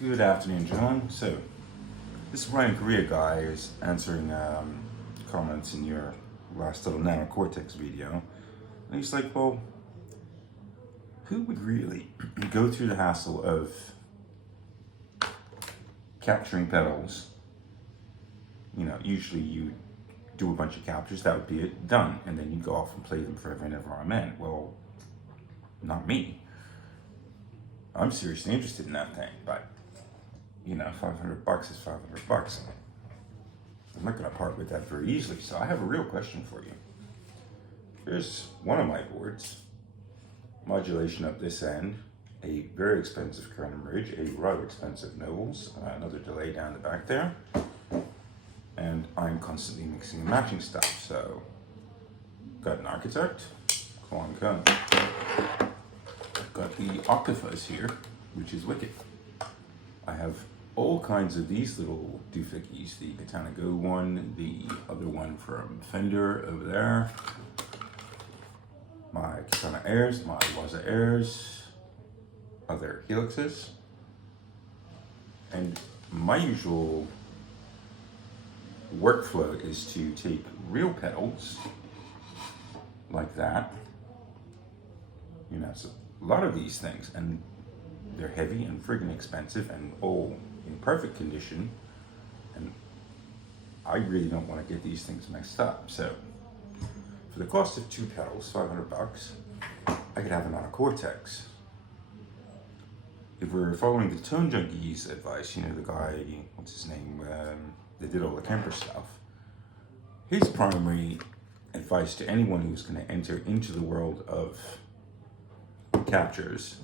Good afternoon, gentlemen. So, this is Ryan Korea guy is answering comments in your last little Nano Cortex video. And he's like, well, who would really go through the hassle of capturing pedals? You know, usually you do a bunch of captures, that would be it, done. And then you go off and play them forever and ever, amen. Well, not me. I'm seriously interested in that thing, but you know, $500 is $500. I'm not going to part with that very easily. So I have a real question for you. Here's one of my boards. Modulation up this end, a very expensive Kernel Ridge, a rather expensive Nobles, another delay down the back there. And I'm constantly mixing and matching stuff. So, got an Architect, Quan Kun. Got the Octafuzz here, which is wicked. I have all kinds of these little doohickeys, the Katana Go one, the other one from Fender over there, my Katana Airs, my Waza Airs, other helixes, and my usual workflow is to take real pedals like that. You know, so a lot of these things, and they're heavy and friggin' expensive and all in perfect condition, and I really don't want to get these things messed up. So for the cost of two pedals, $500, I could have a Nano Cortex. If we're following the Tone Junkies advice, you know, the guy, what's his name, that did all the Kemper stuff, his primary advice to anyone who's going to enter into the world of captures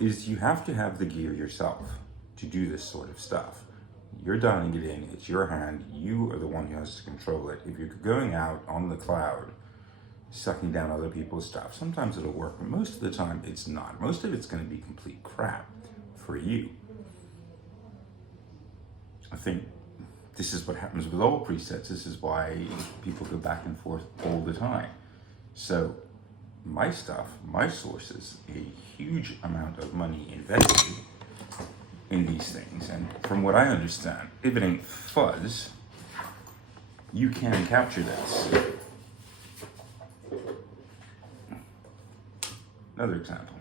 is you have to have the gear yourself to do this sort of stuff. You're dialing it in, it's your hand, you are the one who has to control it. If you're going out on the cloud, sucking down other people's stuff, sometimes it'll work, but most of the time it's not. Most of it's going to be complete crap for you. I think this is what happens with all presets. This is why people go back and forth all the time. So my stuff, my sources, a huge amount of money invested in these things, and from what I understand, if it ain't fuzz, you can capture this. Another example.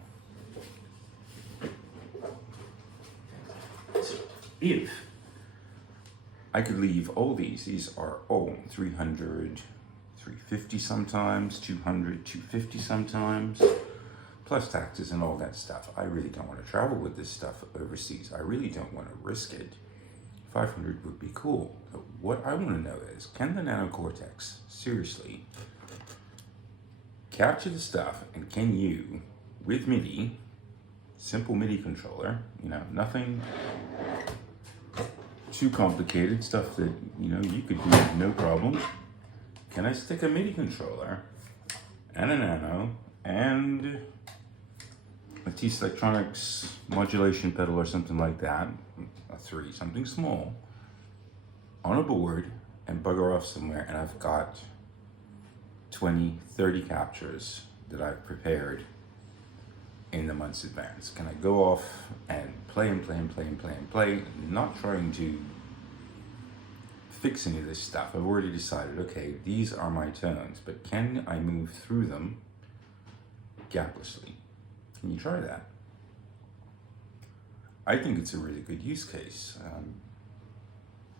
If I could leave all these are all 300, 350 sometimes, 200, 250 sometimes, plus taxes and all that stuff. I really don't want to travel with this stuff overseas. I really don't want to risk it. 500 would be cool. But what I want to know is, can the Nano Cortex seriously capture the stuff, and can you, with Midi, simple Midi controller, you know, nothing too complicated, stuff that, you know, you could do no problem. Can I stick a Midi controller and a Nano and a TS Electronics modulation pedal or something like that, a 3, something small, on a board and bugger off somewhere, and I've got 20, 30 captures that I've prepared in the month's advance? Can I go off and play and play and play and play and play, not trying to fix any of this stuff? I've already decided, okay, these are my tones, but can I move through them gaplessly? Can you try that? I think it's a really good use case.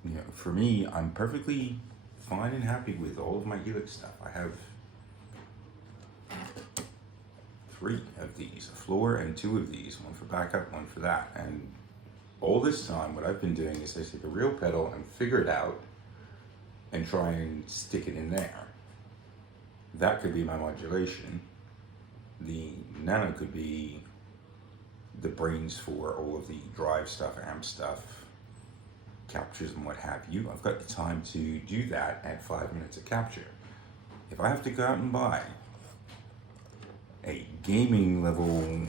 You know, for me, I'm perfectly fine and happy with all of my helix stuff. I have 3 of these, a floor and 2 of these, one for backup, one for that. And all this time, what I've been doing is I take a real pedal and figure it out and try and stick it in there. That could be my modulation. The Nano could be the brains for all of the drive stuff, amp stuff, captures and what have you. I've got the time to do that at 5 minutes of capture. If I have to go out and buy a gaming level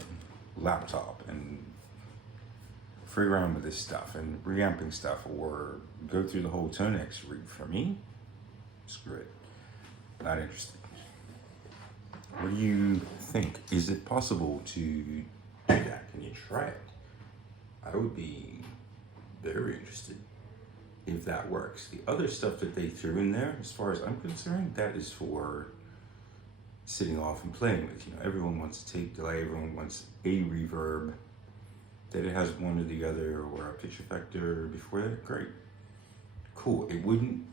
laptop and free around with this stuff and reamping stuff, or go through the whole Tonex route, for me, screw it. Not interested. What do you think? Is it possible to do that? Can you try it? I would be very interested if that works. The other stuff that they threw in there, as far as I'm concerned, that is for sitting off and playing with. You know, everyone wants a tape delay, everyone wants a reverb, that it has one or the other, or a pitch effector before that. Great. Cool. It wouldn't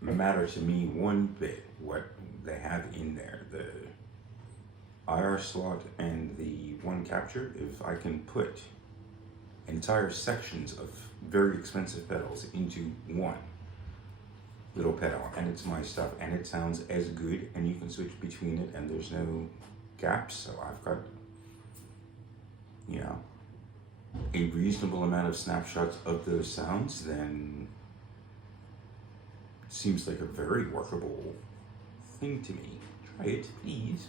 matter to me one bit what they have in there. The IR slot and the one capture, if I can put entire sections of very expensive pedals into one little pedal, and it's my stuff, and it sounds as good, and you can switch between it, and there's no gaps, so I've got, you know, a reasonable amount of snapshots of those sounds, then seems like a very workable thing to me. Try it, please.